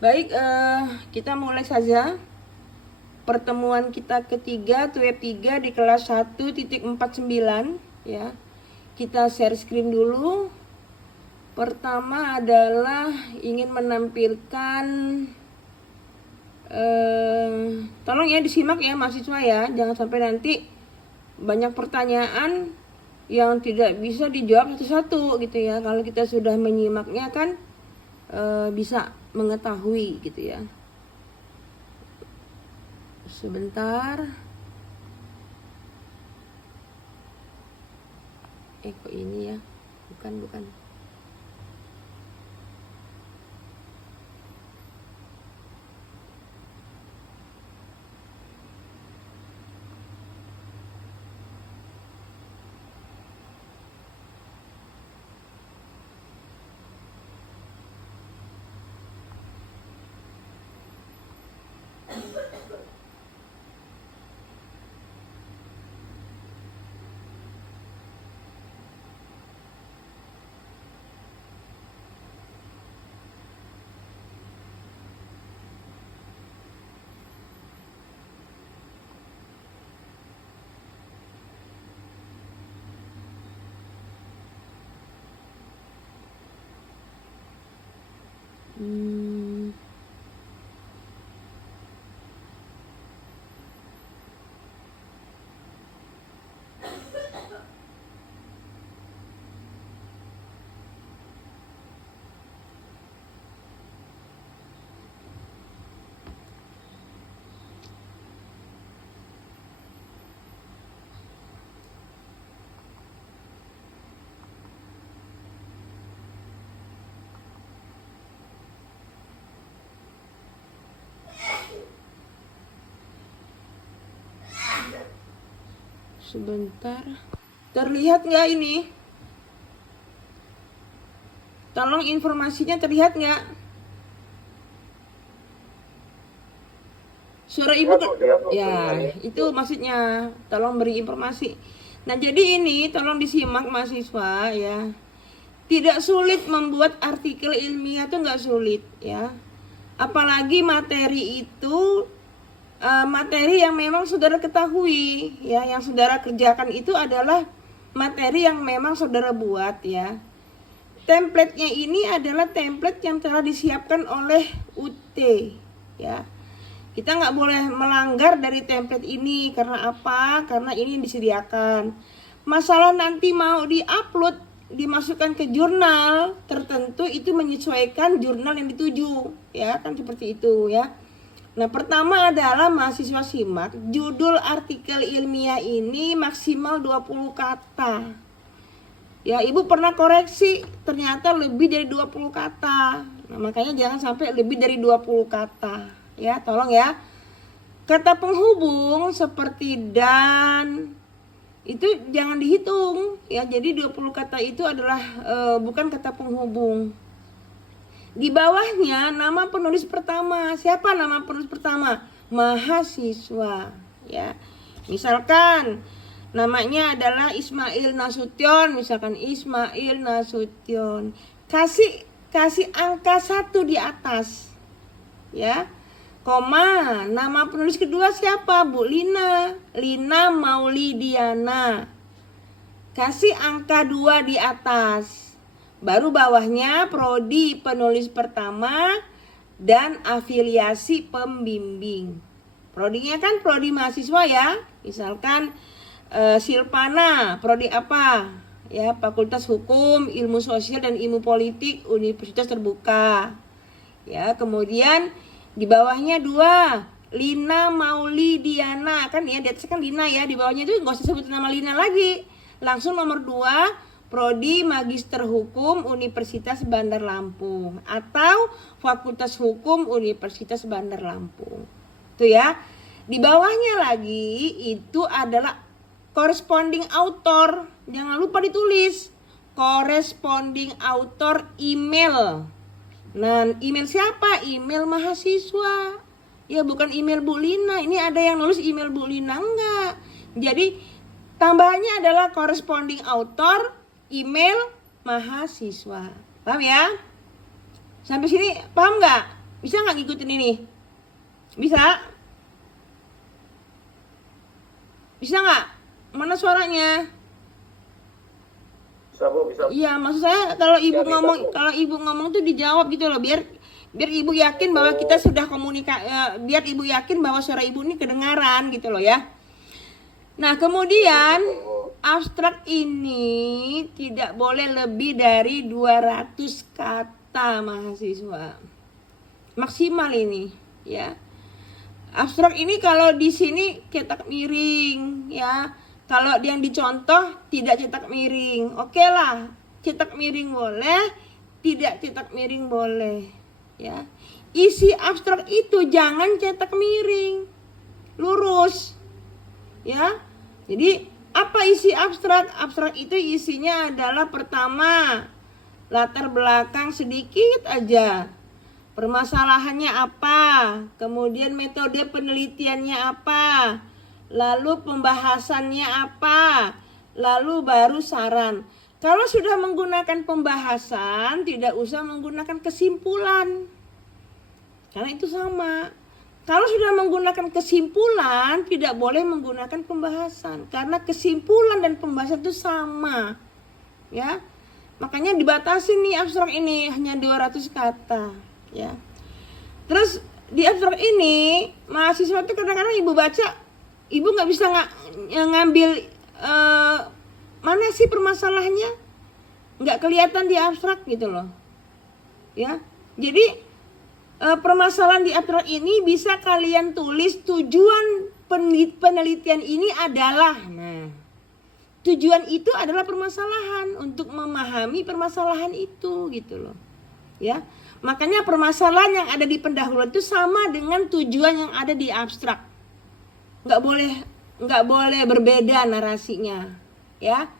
Baik, kita mulai saja pertemuan kita ketiga web 3 di kelas 1.49 ya. Kita share screen dulu. Pertama adalah ingin menampilkan tolong ya disimak ya mahasiswa ya, jangan sampai nanti banyak pertanyaan yang tidak bisa dijawab satu-satu gitu ya. Kalau kita sudah menyimaknya kan bisa mengetahui gitu ya. Sebentar. Kok ini ya? Bukan. Sebentar. Terlihat nggak ini? Tolong informasinya terlihat nggak? Suara ibu ya, itu maksudnya. Tolong beri informasi. Nah, jadi ini tolong disimak mahasiswa ya. Tidak sulit membuat artikel ilmiah tuh nggak sulit ya. Apalagi materi itu materi yang memang saudara ketahui ya, yang saudara kerjakan itu adalah materi yang memang saudara buat ya. Template-nya ini adalah template yang telah disiapkan oleh UT ya. Kita nggak boleh melanggar dari template ini. Karena apa? Karena ini disediakan. Masalah nanti mau diupload, dimasukkan ke jurnal tertentu, itu menyesuaikan jurnal yang dituju ya, kan seperti itu ya. Nah, pertama adalah mahasiswa simak, judul artikel ilmiah ini maksimal 20 kata. Ya, Ibu pernah koreksi, ternyata lebih dari 20 kata. Nah, makanya jangan sampai lebih dari 20 kata. Ya, tolong ya. Kata penghubung seperti dan itu jangan dihitung ya. Jadi 20 kata itu adalah bukan kata penghubung. Di bawahnya nama penulis pertama. Siapa nama penulis pertama? Mahasiswa ya. Misalkan namanya adalah Ismail Nasution, misalkan Ismail Nasution. Kasih angka 1 di atas. Ya. Koma, nama penulis kedua siapa? Bu Lina Maulidiana. Kasih angka 2 di atas. Baru bawahnya prodi penulis pertama dan afiliasi pembimbing. Prodinya kan prodi mahasiswa ya. Misalkan Silpana, prodi apa? Ya, Fakultas Hukum, Ilmu Sosial dan Ilmu Politik, Universitas Terbuka. Ya, kemudian di bawahnya 2, Lina Maulidiana, kan ya, di atas kan Lina ya, di bawahnya itu nggak usah sebut nama Lina lagi. Langsung nomor 2, Prodi Magister Hukum Universitas Bandar Lampung atau Fakultas Hukum Universitas Bandar Lampung. Tuh ya. Di bawahnya lagi itu adalah corresponding author. Jangan lupa ditulis. Corresponding author email. Nah, email siapa? Email mahasiswa. Ya, bukan email Bu Lina. Ini ada yang nulis email Bu Lina, enggak. Jadi tambahannya adalah corresponding author, email mahasiswa. Paham ya? Sampai sini paham nggak? Bisa nggak ngikutin ini? Bisa? Bisa nggak? Mana suaranya? Bisa Bu, bisa. Iya, maksud saya kalau ibu Ya, bisa, ngomong, Bu. kalau ibu ngomong tuh dijawab gitu loh, biar ibu yakin bahwa kita sudah biar ibu yakin bahwa suara ibu ini kedengaran gitu loh ya. Nah, kemudian abstrak ini tidak boleh lebih dari 200 kata mahasiswa. Maksimal ini, ya. Abstrak ini kalau di sini cetak miring, ya. Kalau yang dicontoh tidak cetak miring, oke lah. Cetak miring boleh, tidak cetak miring boleh, ya. Isi abstrak itu jangan cetak miring, lurus, ya. Jadi apa isi abstrak? Abstrak itu isinya adalah pertama, latar belakang sedikit aja. Permasalahannya apa? Kemudian metode penelitiannya apa? Lalu pembahasannya apa? Lalu baru saran. Kalau sudah menggunakan pembahasan, tidak usah menggunakan kesimpulan. Karena itu sama. Kalau sudah menggunakan kesimpulan, tidak boleh menggunakan pembahasan. Karena kesimpulan dan pembahasan itu sama. Ya. Makanya dibatasi nih abstrak ini hanya 200 kata, ya. Terus di abstrak ini, mahasiswa itu kadang-kadang ibu baca, ibu nggak bisa ngambil mana sih permasalahannya, nggak kelihatan di abstrak gitu loh, ya. Jadi permasalahan di abstrak ini bisa kalian tulis tujuan penelitian ini adalah. Nah, tujuan itu adalah permasalahan, untuk memahami permasalahan itu gitu loh, ya. Makanya permasalahan yang ada di pendahuluan itu sama dengan tujuan yang ada di abstrak. Nggak boleh berbeda narasinya, ya.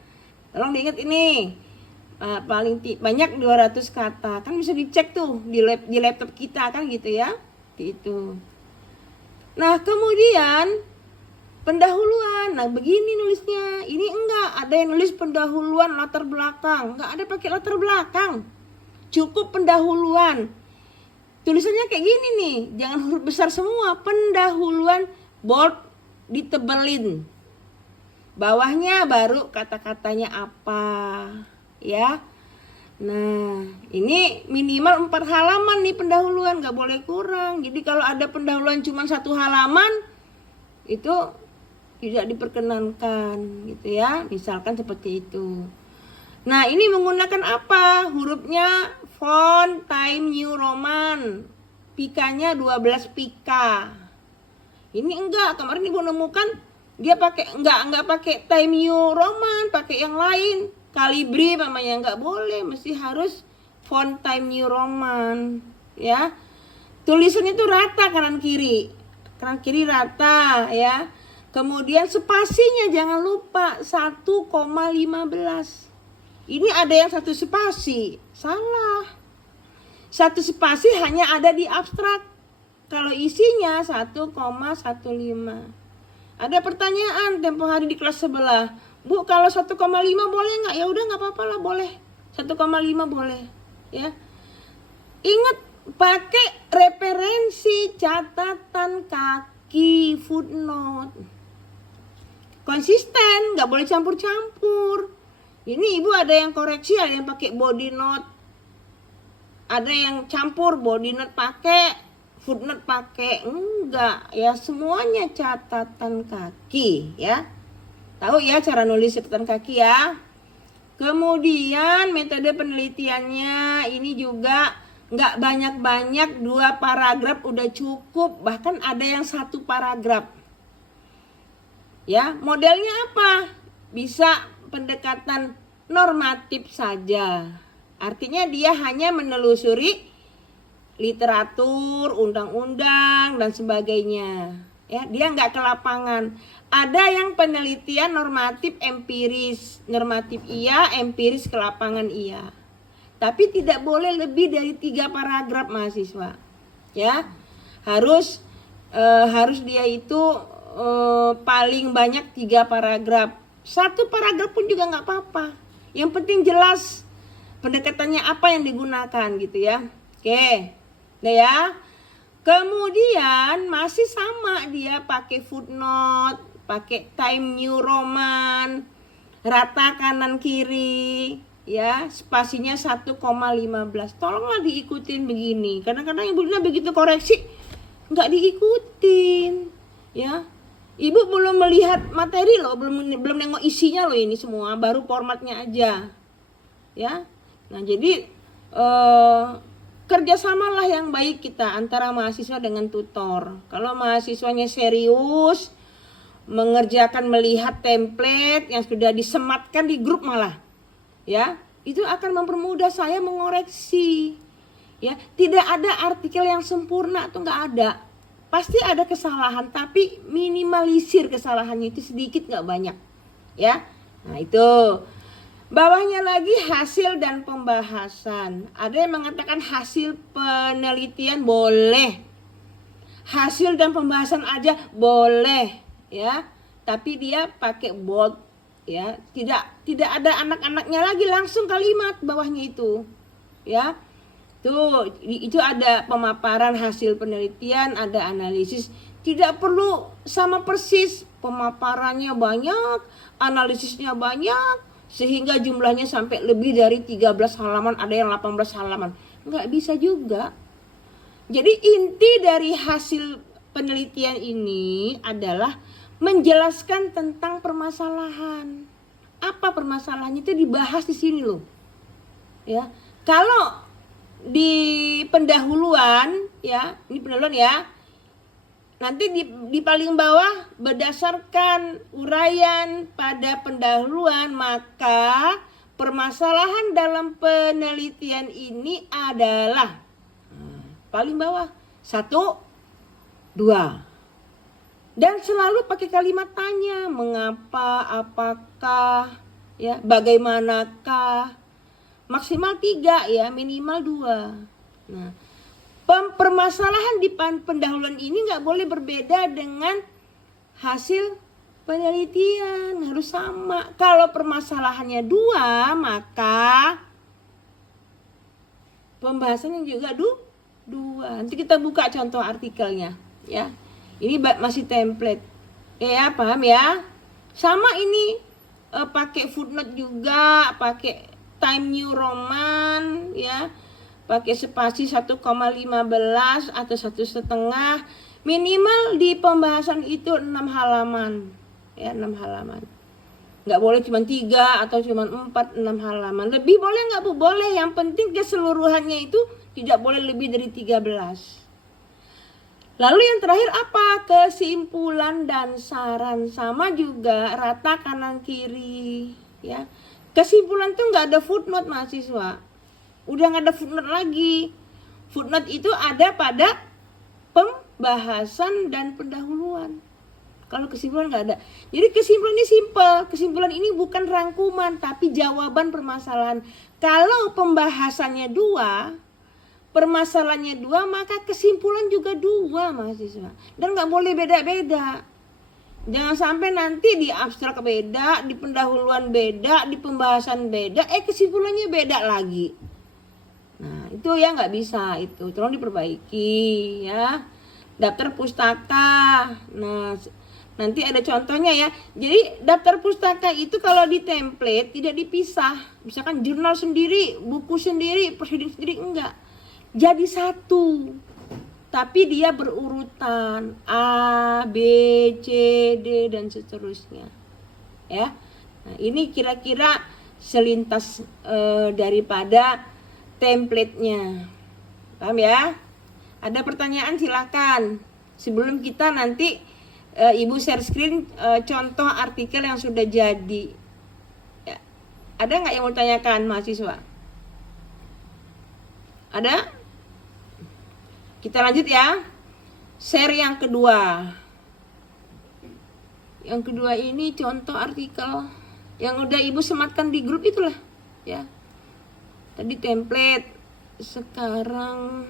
Tolong diingat ini. Paling banyak 200 kata. Kan bisa dicek tuh di laptop kita kan gitu ya. Gitu. Nah, kemudian pendahuluan. Nah, begini nulisnya. Ini enggak ada yang nulis pendahuluan latar belakang. Enggak ada pakai latar belakang. Cukup pendahuluan. Tulisannya kayak gini nih. Jangan huruf besar semua. Pendahuluan, bold, ditebelin. Bawahnya baru kata-katanya apa, ya. Nah, ini minimal 4 halaman nih pendahuluan, gak boleh kurang. Jadi kalau ada pendahuluan cuma 1 halaman, itu tidak diperkenankan gitu ya. Misalkan seperti itu. Nah, ini menggunakan apa? Hurufnya font Times New Roman. Pikanya 12 pika. Ini enggak, kemarin ibu menemukan dia pakai enggak pakai Times New Roman, pakai yang lain. Calibri namanya, enggak boleh, mesti harus font Times New Roman, ya. Tulisan itu rata kanan kiri rata, ya. Kemudian spasinya jangan lupa 1,15. Ini ada yang 1 spasi, salah. 1 spasi hanya ada di abstrak. Kalau isinya 1,15. Ada pertanyaan tempo hari di kelas sebelah, Bu, kalau 1,5 boleh nggak? Ya udah nggak apa-apa lah, boleh. 1,5 boleh, ya. Ingat pakai referensi, catatan kaki, footnote. Konsisten, nggak boleh campur-campur. Ini ibu ada yang koreksi, ada yang pakai body note, ada yang campur body note pakai, footnote pakai. Enggak, ya semuanya catatan kaki, ya. Tahu ya cara nulis catatan kaki ya. Kemudian metode penelitiannya ini juga nggak banyak-banyak, 2 paragraf udah cukup, bahkan ada yang 1 paragraf. Ya, modelnya apa? Bisa pendekatan normatif saja. Artinya dia hanya menelusuri literatur, undang-undang dan sebagainya. Ya, dia nggak ke lapangan. Ada yang penelitian normatif empiris, normatif iya, empiris ke lapangan iya. Tapi tidak boleh lebih dari 3 paragraf mahasiswa. Ya, harus dia itu paling banyak 3 paragraf. 1 paragraf pun juga nggak apa-apa. Yang penting jelas pendekatannya apa yang digunakan gitu ya. Oke, nah ya. Kemudian masih sama dia pakai footnote, pakai Time New Roman, rata kanan kiri, ya, spasinya 1,15. Tolonglah diikutin begini. Kadang-kadang Ibu Lina begitu koreksi nggak diikutin, ya. Ibu belum melihat materi loh, belum nengok isinya loh ini semua, baru formatnya aja, ya. Nah jadi kerjasamalah yang baik kita antara mahasiswa dengan tutor. Kalau mahasiswanya serius mengerjakan, melihat template yang sudah disematkan di grup malah, ya, itu akan mempermudah saya mengoreksi. Ya, tidak ada artikel yang sempurna, tuh nggak ada. Pasti ada kesalahan, tapi minimalisir kesalahannya itu sedikit nggak banyak, ya. Nah itu. Bawahnya lagi hasil dan pembahasan. Ada yang mengatakan hasil penelitian boleh, hasil dan pembahasan aja boleh, ya. Tapi dia pakai bold, ya. Tidak ada anak-anaknya lagi, langsung kalimat bawahnya itu, ya. Tuh, itu ada pemaparan hasil penelitian, ada analisis. Tidak perlu sama persis, pemaparannya banyak, analisisnya banyak, sehingga jumlahnya sampai lebih dari 13 halaman, ada yang 18 halaman. Nggak bisa juga. Jadi inti dari hasil penelitian ini adalah menjelaskan tentang permasalahan. Apa permasalahannya itu dibahas di sini loh. Ya. Kalau di pendahuluan, ya, ini pendahuluan ya. Nanti di paling bawah berdasarkan uraian pada pendahuluan, maka permasalahan dalam penelitian ini adalah paling bawah 1, 2. Dan selalu pakai kalimat tanya, mengapa, apakah, ya, bagaimanakah. Maksimal 3 ya, minimal 2. Nah, permasalahan di pendahuluan ini nggak boleh berbeda dengan hasil penelitian, harus sama. Kalau permasalahannya 2, maka pembahasannya juga 2. Nanti kita buka contoh artikelnya, ya. Ini masih template, ya, paham ya? Sama ini pakai footnote juga, pakai Time New Roman, ya. Pakai spasi 1,15 atau 1,5. Minimal di pembahasan itu 6 halaman. Ya, 6 halaman. Nggak boleh cuma 3 atau cuma 4, 6 halaman. Lebih boleh nggak Bu? Boleh. Yang penting keseluruhannya itu tidak boleh lebih dari 13. Lalu yang terakhir apa? Kesimpulan dan saran. Sama juga rata kanan kiri. Ya. Kesimpulan tuh nggak ada footnote mahasiswa. Udah nggak ada footnote lagi. Footnote itu ada pada pembahasan dan pendahuluan. Kalau kesimpulan nggak ada. Jadi kesimpulan ini simpel. Kesimpulan ini bukan rangkuman, tapi jawaban permasalahan. Kalau pembahasannya 2, permasalahannya 2, maka kesimpulan juga 2 mahasiswa. Dan nggak boleh beda-beda. Jangan sampai nanti di abstrak beda, di pendahuluan beda, di pembahasan beda, kesimpulannya beda lagi. Nah itu ya nggak bisa, itu tolong diperbaiki ya. Daftar pustaka, nah nanti ada contohnya ya. Jadi daftar pustaka itu kalau di template tidak dipisah. Misalkan jurnal sendiri, buku sendiri, prosedur sendiri, enggak. Jadi satu, tapi dia berurutan A, B, C, D dan seterusnya ya. Nah ini kira-kira selintas daripada template-nya. Paham ya? Ada pertanyaan silakan. Sebelum kita nanti Ibu share screen contoh artikel yang sudah jadi. Ya. Ada nggak yang mau tanyakan mahasiswa? Ada? Kita lanjut ya. Share yang kedua. Yang kedua ini contoh artikel yang udah Ibu sematkan di grup itulah ya. Tadi template, sekarang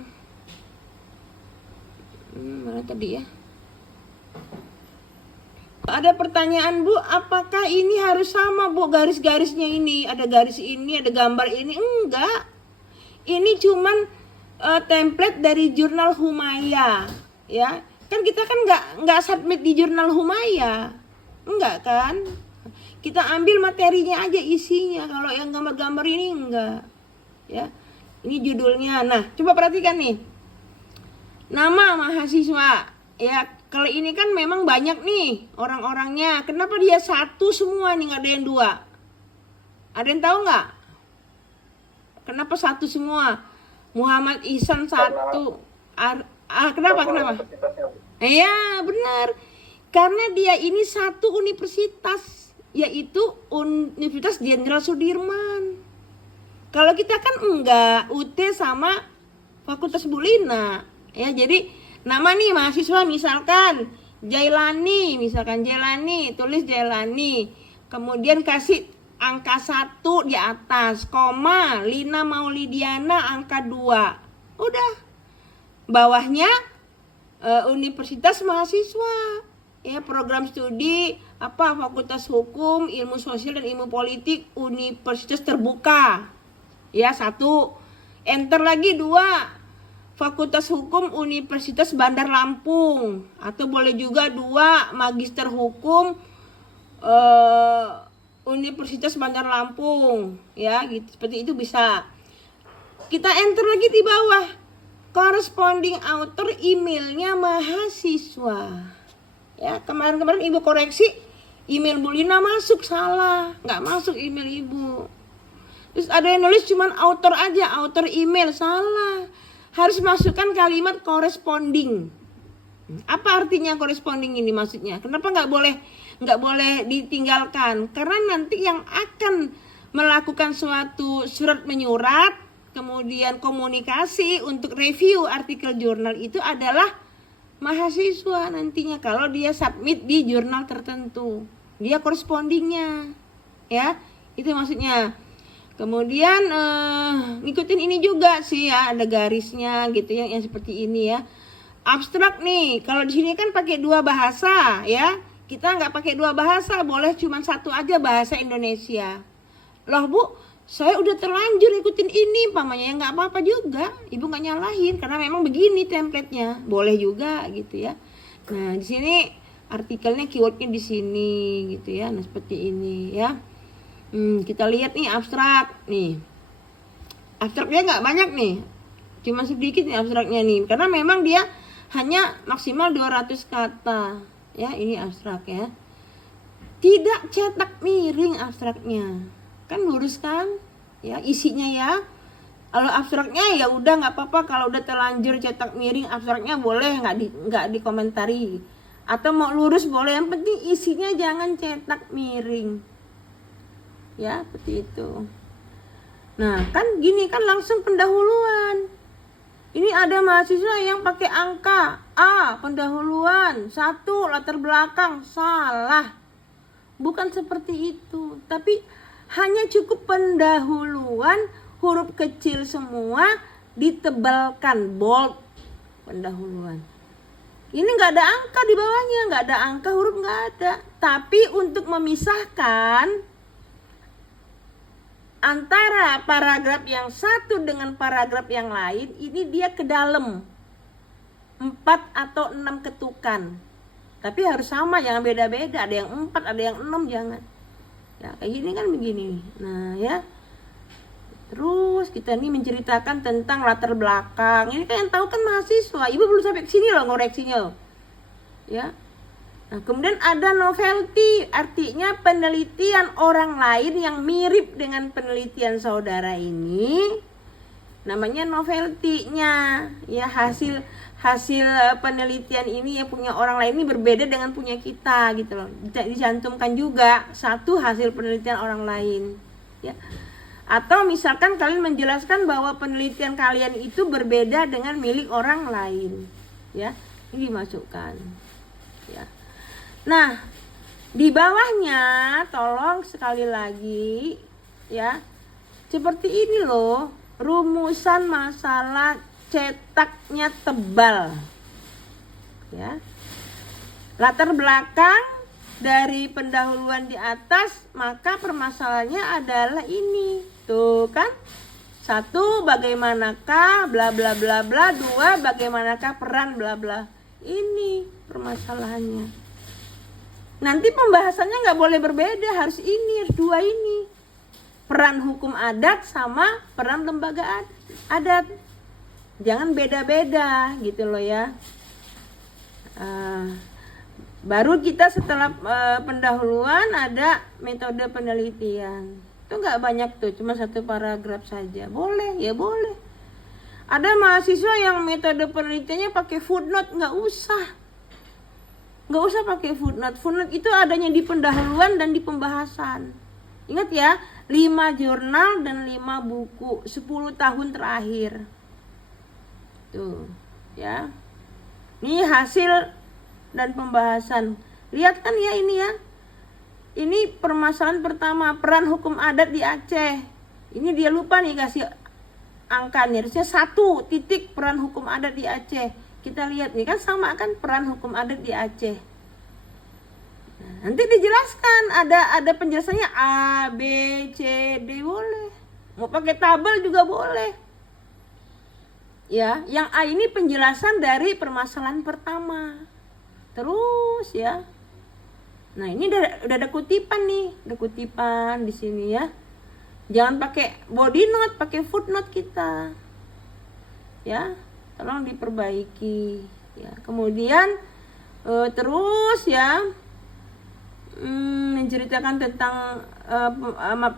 mana tadi ya? Ada pertanyaan Bu, apakah ini harus sama Bu garis-garisnya ini? Ada garis ini, ada gambar ini? Enggak. Ini cuman template dari jurnal Humaya, ya. Kan kita kan nggak submit di jurnal Humaya, enggak kan? Kita ambil materinya aja isinya. Kalau yang gambar-gambar ini enggak, ya. Ini judulnya. Nah, coba perhatikan nih. Nama mahasiswa, ya. Kalau ini kan memang banyak nih orang-orangnya. Kenapa dia satu semua nih, nggak ada yang dua? Ada yang tahu nggak? Kenapa satu semua? Muhammad Ihsan satu. Kenapa? Iya, benar. Karena dia ini satu universitas, yaitu Universitas Jenderal Sudirman. Kalau kita kan enggak, UT sama Fakultas Bulina. Ya, jadi nama nih mahasiswa misalkan Jailani, tulis Jailani. Kemudian kasih angka 1 di atas, koma, Lina Maulidiana angka 2. Udah. Bawahnya universitas mahasiswa. Ya, program studi Fakultas Hukum, Ilmu Sosial dan Ilmu Politik Universitas Terbuka. Ya, 1. Enter lagi 2. Fakultas Hukum Universitas Bandar Lampung, atau boleh juga 2 Magister Hukum Universitas Bandar Lampung, ya, gitu. Seperti itu bisa. Kita enter lagi di bawah. Corresponding author emailnya mahasiswa. Ya, kemarin Ibu koreksi, email Bu Lina masuk, salah, nggak masuk email Ibu. Terus ada yang nulis cuman author aja, author email, salah. Harus masukkan kalimat corresponding. Apa artinya corresponding ini maksudnya? Kenapa nggak boleh ditinggalkan? Karena nanti yang akan melakukan suatu surat menyurat, kemudian komunikasi untuk review artikel jurnal itu adalah mahasiswa nantinya kalau dia submit di jurnal tertentu. Dia correspondingnya. Ya, itu maksudnya. Kemudian ngikutin ini juga sih ya, ada garisnya gitu ya, yang seperti ini ya. Abstrak nih, kalau di sini kan pakai 2 bahasa ya. Kita nggak pakai 2 bahasa, boleh cuma 1 aja bahasa Indonesia. Loh Bu, saya udah terlanjur ikutin ini, pamannya ya nggak apa-apa juga. Ibu nggak nyalahin karena memang begini template-nya, boleh juga gitu ya. Nah di sini artikelnya keywordnya di sini gitu ya. Nah seperti ini ya. Kita lihat nih abstrak nih. Abstraknya nggak banyak nih, cuma sedikit nih abstraknya nih, karena memang dia hanya maksimal 200 kata ya. Ini abstrak ya, tidak cetak miring abstraknya, kan lurus kan ya isinya ya. Kalau abstraknya ya udah nggak apa-apa, kalau udah terlanjur cetak miring abstraknya boleh nggak dikomentari, atau mau lurus boleh, yang penting isinya jangan cetak miring. Ya, seperti itu. Nah, kan gini kan langsung pendahuluan. Ini ada mahasiswa yang pakai angka A, pendahuluan, 1 latar belakang, salah. Bukan seperti itu, tapi hanya cukup pendahuluan, huruf kecil semua, ditebalkan, bold, pendahuluan. Ini nggak ada angka di bawahnya, nggak ada angka, huruf nggak ada. Tapi untuk memisahkan antara paragraf yang satu dengan paragraf yang lain, ini dia ke dalam 4 atau 6 ketukan. Tapi harus sama, jangan beda-beda. Ada yang 4, ada yang 6, jangan. Ya, kayak gini kan begini. Nah, ya. Terus kita nih menceritakan tentang latar belakang. Ini kan yang tahu kan mahasiswa. Ibu belum sampai ke sini loh ngoreksinya loh. Ya. Nah, kemudian ada novelty, artinya penelitian orang lain yang mirip dengan penelitian saudara ini. Namanya novelty-nya. Ya, hasil penelitian ini ya punya orang lain ini berbeda dengan punya kita gitu loh. Dicantumkan juga 1 hasil penelitian orang lain. Ya. Atau misalkan kalian menjelaskan bahwa penelitian kalian itu berbeda dengan milik orang lain. Ya, ini dimasukkan. Ya. Nah, di bawahnya tolong sekali lagi ya. Seperti ini loh, rumusan masalah cetaknya tebal. Ya. Latar belakang dari pendahuluan di atas, maka permasalahannya adalah ini. Tuh kan? 1 Satu, bagaimanakah bla bla bla bla. Dua, bagaimanakah peran bla bla. Ini permasalahannya. Nanti pembahasannya nggak boleh berbeda, harus ini, harus dua ini. Peran hukum adat sama peran lembaga adat. Jangan beda-beda gitu loh ya. Baru kita setelah pendahuluan ada metode penelitian. Itu nggak banyak tuh, cuma satu paragraf saja. Boleh, ya boleh. Ada mahasiswa yang metode penelitiannya pakai footnote, nggak usah. Nggak usah pakai footnote. Footnote itu adanya di pendahuluan dan di pembahasan. Ingat ya, 5 jurnal dan 5 buku 10 tahun terakhir. Tuh, ya. Ini hasil dan pembahasan. Lihat kan ya ini ya. Ini permasalahan pertama, peran hukum adat di Aceh. Ini dia lupa nih kasih angkanya. Harusnya 1 titik peran hukum adat di Aceh. Kita lihat nih kan sama kan peran hukum adat di Aceh. Nah, nanti dijelaskan ada penjelasannya A, B, C, D boleh. Mau pakai tabel juga boleh. Ya, yang A ini penjelasan dari permasalahan pertama. Terus ya. Nah, ini udah ada kutipan nih, ada kutipan di sini ya. Jangan pakai body note, pakai footnote kita. Ya, tolong diperbaiki ya. Kemudian terus ya menceritakan tentang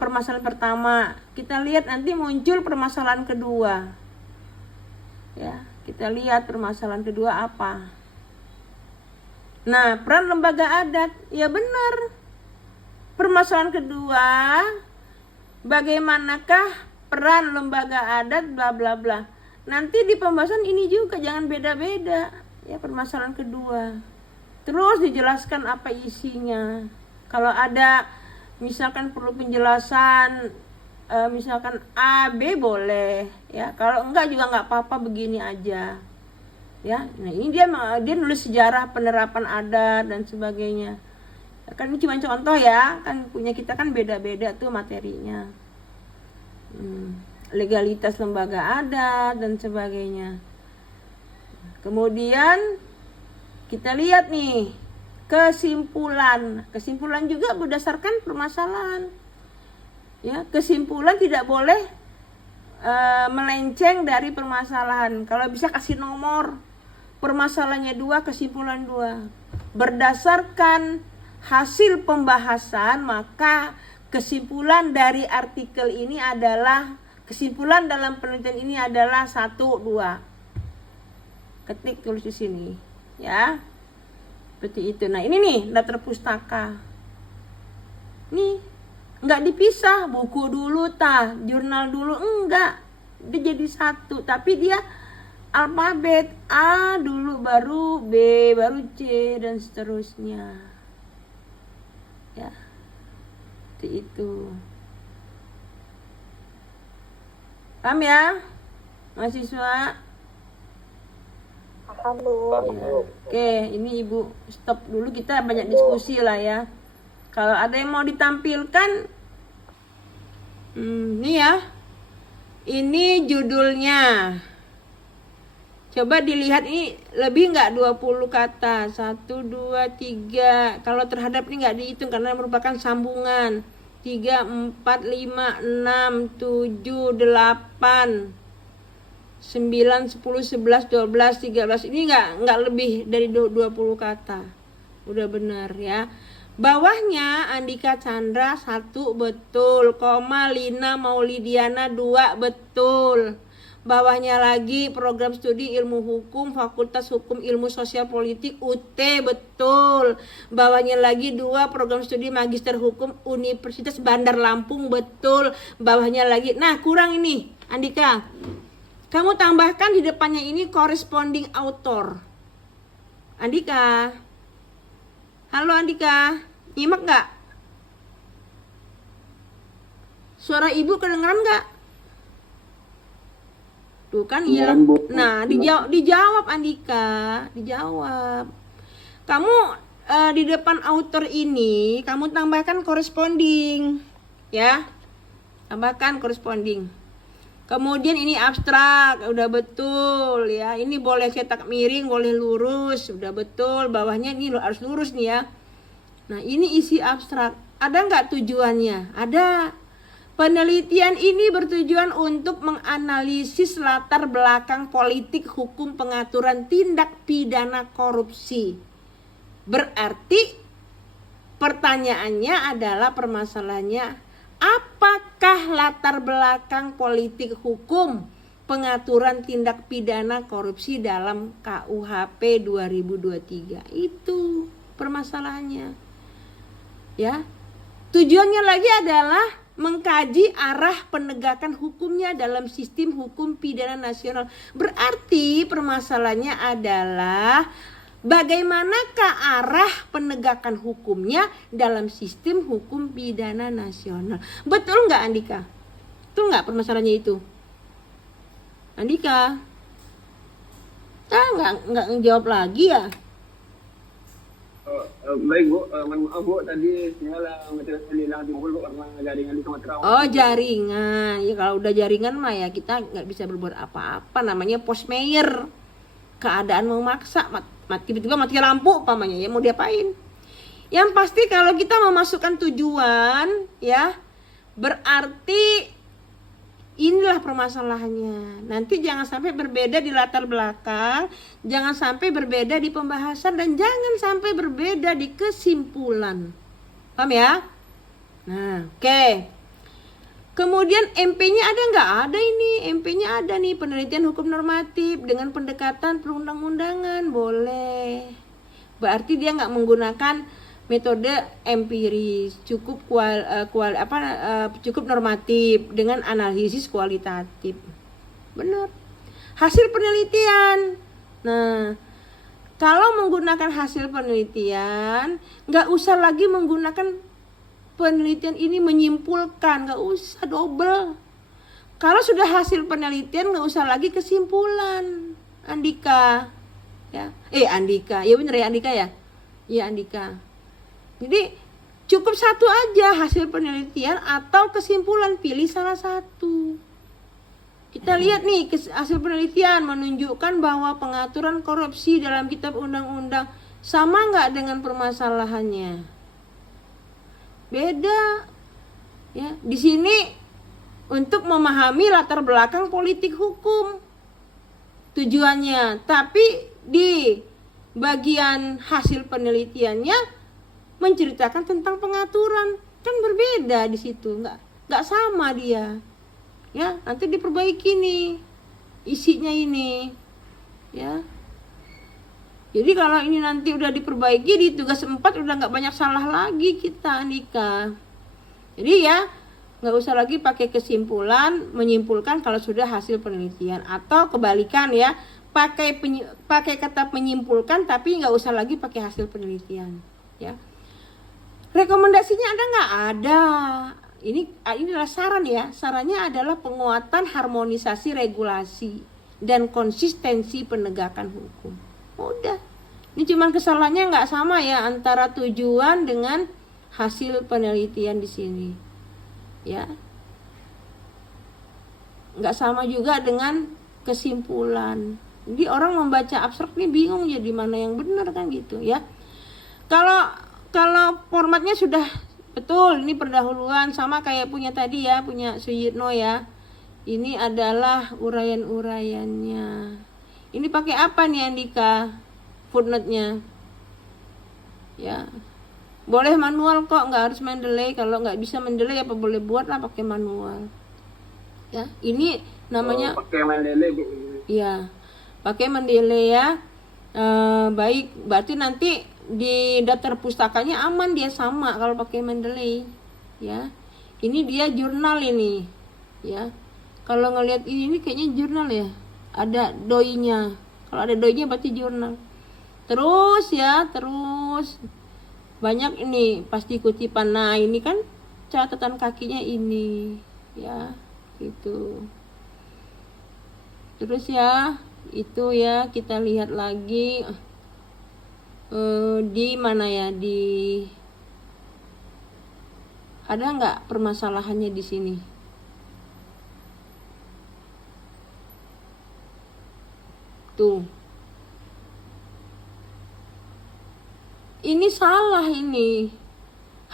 permasalahan pertama. Kita lihat nanti muncul permasalahan kedua. Ya, kita lihat permasalahan kedua apa. Nah, peran lembaga adat, ya benar. Permasalahan kedua, bagaimanakah peran lembaga adat bla bla bla. Nanti di pembahasan ini juga jangan beda-beda. Ya, permasalahan kedua. Terus dijelaskan apa isinya. Kalau ada misalkan perlu penjelasan misalkan A, B boleh ya. Kalau enggak juga enggak apa-apa, begini aja. Ya, nah ini dia nulis sejarah penerapan adat dan sebagainya. Kan ini cuma contoh ya, kan punya kita kan beda-beda tuh materinya. Legalitas lembaga adat dan sebagainya. Kemudian kita lihat nih kesimpulan. Kesimpulan juga berdasarkan permasalahan. Ya, kesimpulan tidak boleh melenceng dari permasalahan. Kalau bisa kasih nomor. Permasalahannya 2, kesimpulan 2. Berdasarkan hasil pembahasan, maka kesimpulan dari artikel ini adalah, kesimpulan dalam penelitian ini adalah 1, 2. Ketik tulis di sini, ya. Seperti itu. Nah, ini nih daftar pustaka. Nih, enggak dipisah, buku dulu jurnal dulu, enggak. Dia jadi 1, tapi dia alfabet A dulu, baru B, baru C, dan seterusnya. Ya, seperti itu. Paham ya, mahasiswa? Paham, Bu. Ya. Oke, ini Ibu stop dulu, kita banyak diskusi lah ya. Kalau ada yang mau ditampilkan, ini ya, ini judulnya. Coba dilihat ini lebih nggak 20 kata. 1, 2, 3. Kalau terhadap ini nggak dihitung karena merupakan sambungan. 3, 4, 5, 6, 7, 8, 9, 10, 11, 12, 13. Ini nggak lebih dari 20 kata. Udah benar ya. Bawahnya Andika Chandra 1 betul. Koma Lina Maulidiana 2 betul. Bawahnya lagi program studi ilmu hukum Fakultas Hukum Ilmu Sosial Politik UT betul. Bawahnya lagi 2 program studi Magister Hukum Universitas Bandar Lampung betul. Bawahnya lagi, nah kurang ini Andika, kamu tambahkan di depannya ini corresponding author. Andika, halo Andika, nyimak gak? Suara ibu kedengeran gak? Tuh kan iya. Nah, dijawab Andika, dijawab. Kamu di depan author ini kamu tambahkan corresponding, ya. Tambahkan corresponding. Kemudian ini abstrak, udah betul ya. Ini boleh cetak miring, boleh lurus, udah betul. Bawahnya ini harus lurus nih ya. Nah ini isi abstrak. Ada nggak tujuannya? Ada. Penelitian ini bertujuan untuk menganalisis latar belakang politik hukum pengaturan tindak pidana korupsi. Berarti pertanyaannya adalah permasalahannya, apakah latar belakang politik hukum pengaturan tindak pidana korupsi dalam KUHP 2023? Itu permasalahannya. Ya. Tujuannya lagi adalah mengkaji arah penegakan hukumnya dalam sistem hukum pidana nasional. Berarti permasalahannya adalah bagaimanakah arah penegakan hukumnya dalam sistem hukum pidana nasional. Betul nggak Andika? Betul nggak permasalahannya itu? Andika? Nggak ngejawab lagi ya? Baik Bu, mohon maaf Bu, tadi sinyal material hilang timbul Bu karena jaringan di Sumatera. Oh jaringan, ya kalau udah jaringan mah ya kita nggak bisa berbuat apa-apa, namanya post mayor. Keadaan memaksa, tiba-tiba mati lampu umpamanya, ya mau diapain? Yang pasti kalau kita memasukkan tujuan ya, berarti inilah permasalahannya. Nanti jangan sampai berbeda di latar belakang, jangan sampai berbeda di pembahasan, dan jangan sampai berbeda di kesimpulan. Paham ya? Nah, oke. Kemudian MP-nya ada nggak? Ada ini, MP-nya ada nih, penelitian hukum normatif dengan pendekatan perundang-undangan, boleh. Berarti dia nggak menggunakan metode empiris, cukup cukup normatif dengan analisis kualitatif. Benar. Hasil penelitian. Nah, kalau menggunakan hasil penelitian, nggak usah lagi menggunakan penelitian ini menyimpulkan, nggak usah double. Kalau sudah hasil penelitian nggak usah lagi kesimpulan, Andika. Ya, Andika, ya bener ya Andika ya, iya Andika. Jadi cukup satu aja, hasil penelitian atau kesimpulan, pilih salah satu. Kita lihat nih hasil penelitian menunjukkan bahwa pengaturan korupsi dalam kitab undang-undang sama nggak dengan permasalahannya? Beda. Ya, di sini untuk memahami latar belakang politik hukum tujuannya, tapi di bagian hasil penelitiannya menceritakan tentang pengaturan, kan berbeda di situ, nggak sama dia. Ya, nanti diperbaiki nih isinya ini, ya. Jadi kalau ini nanti udah diperbaiki di tugas 4 udah nggak banyak salah lagi kita, Andika. Jadi ya nggak usah lagi pakai kesimpulan, menyimpulkan kalau sudah hasil penelitian, atau kebalikan ya, pakai kata menyimpulkan tapi nggak usah lagi pakai hasil penelitian, ya. Rekomendasinya ada nggak? Ada. Ini adalah saran ya. Sarannya adalah penguatan harmonisasi regulasi dan konsistensi penegakan hukum. Udah. Ini cuman kesalahannya nggak sama ya antara tujuan dengan hasil penelitian di sini. Ya. Nggak sama juga dengan kesimpulan. Jadi orang membaca abstrak ini bingung ya di mana yang benar kan gitu ya. Kalau formatnya sudah betul, ini pendahuluan sama kayak punya tadi ya, punya Suyitno ya. Ini adalah uraian-uraiannya. Ini pakai apa nih Andika? Footnote-nya. Ya. Boleh manual kok, nggak harus Mendeley. Kalau nggak bisa Mendeley apa boleh buat lah pakai manual. Ya, ini namanya pakai Mendeley Bu. Iya. Pakai Mendeley ya. Baik, berarti nanti di daftar pustakanya aman, dia sama kalau pakai Mendeley ya. Ini dia jurnal ini ya. Kalau ngelihat ini kayaknya jurnal ya, ada doi-nya. Kalau ada doi-nya berarti jurnal. Terus ya, terus banyak ini pasti kutipan. Nah ini kan catatan kakinya ini ya, gitu. Terus ya itu ya, kita lihat lagi di mana ya, ada nggak permasalahannya di sini? Tuh. Ini salah ini.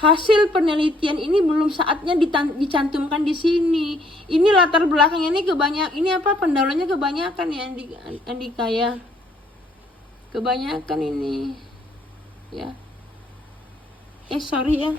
Hasil penelitian ini belum saatnya dicantumkan di sini. Ini latar belakangnya ini ini apa, pendahulunya kebanyakan ya Andika ya. Kebanyakan ini. Ya. Sorry ya.